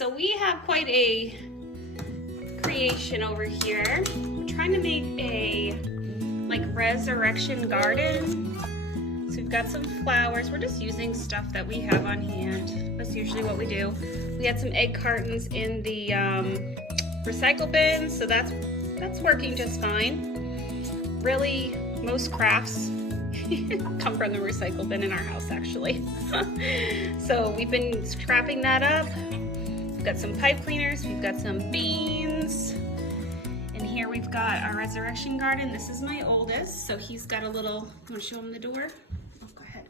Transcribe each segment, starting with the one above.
So we have quite a creation over here. We're trying to make a like resurrection garden. So we've got some flowers. We're just using stuff that we have on hand. That's usually what we do. We had some egg cartons in the recycle bin, so that's working just fine. Really, most crafts come from the recycle bin in our house, actually. So we've been scrapping that up. We've got some pipe cleaners, we've got some beans, and here we've got our resurrection garden. This is my oldest, so he's got a little, you want to show him the door? Oh, go ahead.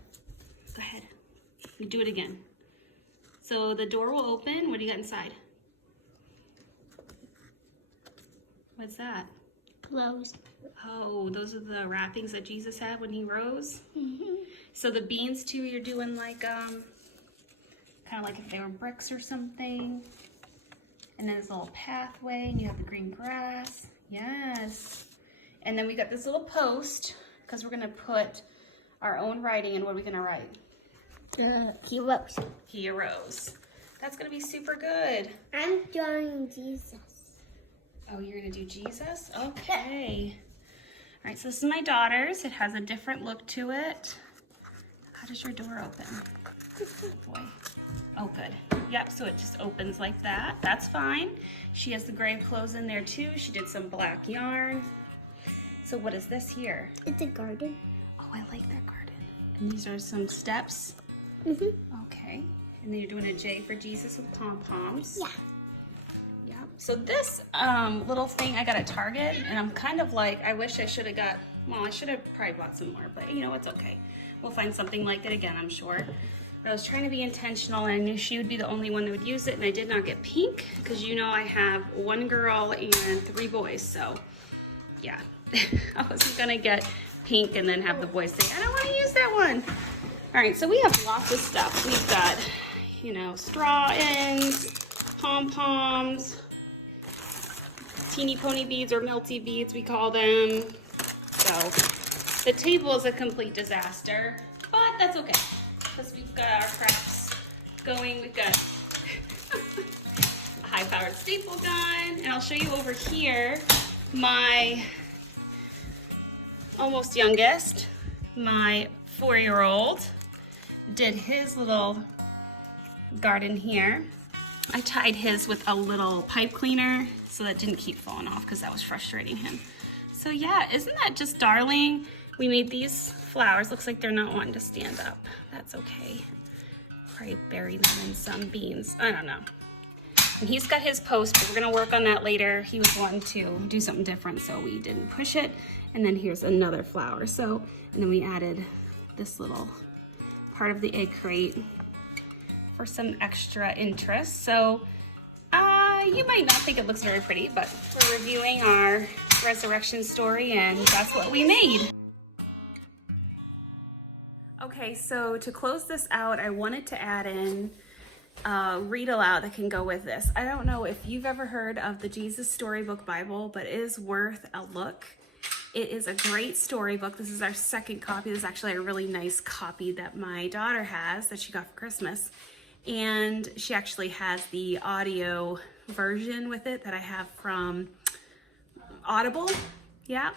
Go ahead. We do it again. So the door will open. What do you got inside? What's that? Clothes. Oh, those are the wrappings that Jesus had when he rose? Mm-hmm. So the beans too, you're doing like, kind of like if they were bricks or something. And then this little pathway, and you have the green grass. Yes. And then we got this little post, because we're gonna put our own writing in. What are we gonna write? He rose. He arose. That's gonna be super good. I'm drawing Jesus. Oh, you're gonna do Jesus? Okay. All right, so this is my daughter's. It has a different look to it. How does your door open? Oh boy. Oh, good. Yep, so it just opens like that. That's fine. She has the grave clothes in there too. She did some black yarn. So what is this here? It's a garden. Oh, I like that garden. And these are some steps. Mm-hmm. Okay. And then you're doing a J for Jesus with pom-poms. Yeah. Yeah. So this little thing I got at Target, and I'm kind of like, I wish I should have got, well, I should have probably bought some more, but you know, it's okay. We'll find something like it again, I'm sure. But I was trying to be intentional, and I knew she would be the only one that would use it, and I did not get pink, because you know I have one girl and 3 boys, so yeah. I wasn't gonna get pink and then have the boys say, I don't want to use that one. All right, so we have lots of stuff. We've got, you know, straw ends, pom-poms, teeny pony beads or melty beads, we call them. So the table is a complete disaster, but that's okay, because we've got our crafts going. We've got a high-powered staple gun, and I'll show you over here my almost youngest, my 4-year-old, did his little garden here. I tied his with a little pipe cleaner so that didn't keep falling off, because that was frustrating him. So yeah, isn't that just darling? We made these flowers. Looks like they're not wanting to stand up. That's okay. Probably bury them in some beans. I don't know. And he's got his post, but we're gonna work on that later. He was wanting to do something different, so we didn't push it. And then here's another flower. So, and then we added this little part of the egg crate for some extra interest. So you might not think it looks very pretty, but we're reviewing our resurrection story, and that's what we made. Okay, so to close this out, I wanted to add in read aloud that can go with this. I don't know if you've ever heard of the Jesus Storybook Bible, but it is worth a look. It is a great storybook. This is our second copy. This is actually a really nice copy that my daughter has that she got for Christmas. And she actually has the audio version with it that I have from Audible. Yeah.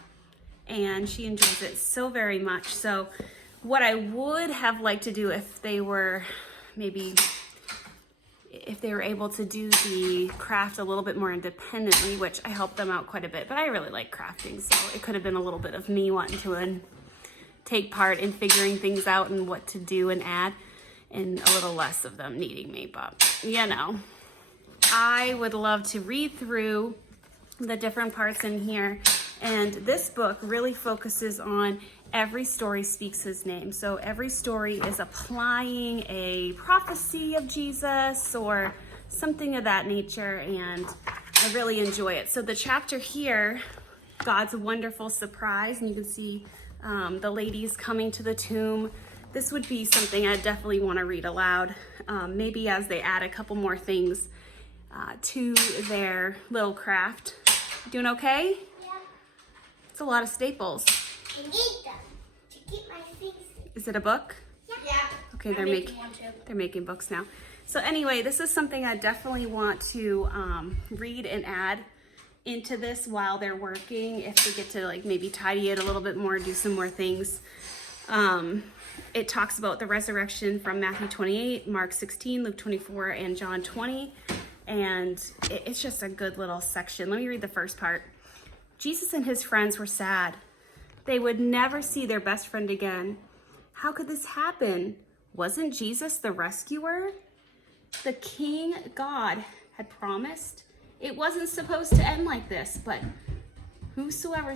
And she enjoys it so very much. So what I would have liked to do if they were able to do the craft a little bit more independently, which I helped them out quite a bit, but I really like crafting, so it could have been a little bit of me wanting to take part in figuring things out and what to do and add, and a little less of them needing me. But you know, I would love to read through the different parts in here, and this book really focuses on every story speaks his name. So every story is applying a prophecy of Jesus or something of that nature, and I really enjoy it. So the chapter here, God's wonderful surprise, and you can see the ladies coming to the tomb. This would be something I definitely want to read aloud, maybe as they add a couple more things to their little craft. Doing okay? Yeah. It's a lot of staples. I need them to keep my things. Is it a book? Yeah. Okay, they're making books now. So anyway, this is something I definitely want to read and add into this while they're working, if they get to like maybe tidy it a little bit more, do some more things. It talks about the resurrection from Matthew 28, Mark 16, Luke 24, and John 20. And it's just a good little section. Let me read the first part. Jesus and his friends were sad. They would never see their best friend again. How could this happen? Wasn't Jesus the rescuer? The King God had promised. It wasn't supposed to end like this, but whoever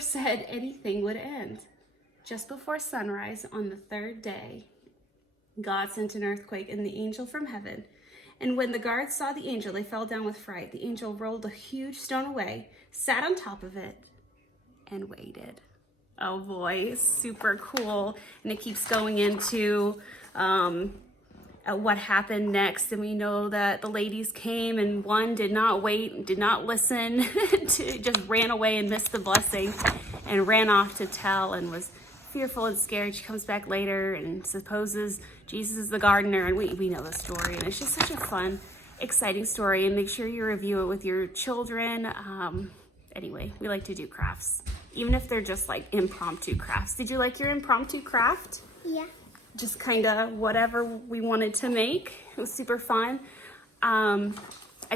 said anything would end. Just before sunrise on the third day, God sent an earthquake and the angel from heaven. And when the guards saw the angel, they fell down with fright. The angel rolled a huge stone away, sat on top of it, and waited. Oh boy, super cool. And it keeps going into what happened next. And we know that the ladies came and one did not wait, did not listen, just ran away and missed the blessing and ran off to tell and was fearful and scared. She comes back later and supposes Jesus is the gardener, and we know the story. And it's just such a fun, exciting story. And make sure you review it with your children. Anyway, we like to do crafts, even if they're just like impromptu crafts. Did you like your impromptu craft? Yeah. Just kind of whatever we wanted to make. It was super fun. I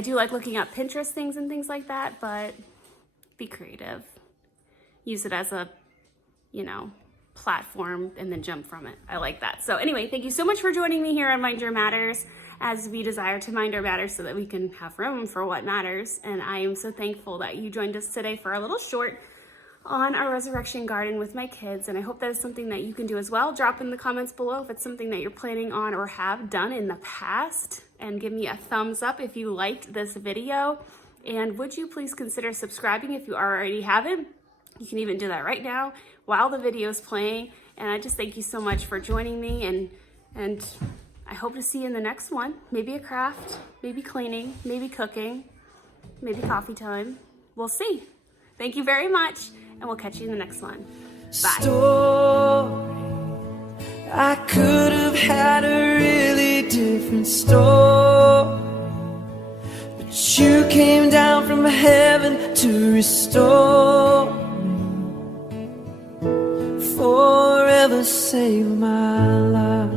do like looking up Pinterest things and things like that, but be creative. Use it as a, platform and then jump from it. I like that. So anyway, thank you so much for joining me here on Mind Your Matters, as we desire to mind our matters so that we can have room for what matters. And I am so thankful that you joined us today for a little short on our resurrection garden with my kids. And I hope that is something that you can do as well. Drop in the comments below if it's something that you're planning on or have done in the past, and give me a thumbs up if you liked this video. And would you please consider subscribing if you already haven't? You can even do that right now while the video is playing. And I just thank you so much for joining me, and I hope to see you in the next one. Maybe a craft, maybe cleaning, maybe cooking, maybe coffee time. We'll see. Thank you very much, and we'll catch you in the next one. Bye. Story. I could have had a really different story, but you came down from heaven to restore me, forever save my life.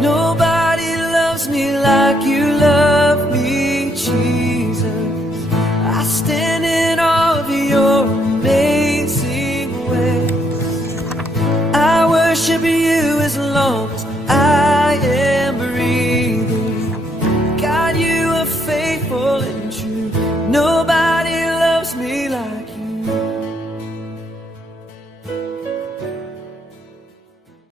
Nobody loves me like you love me, Jesus. I stand in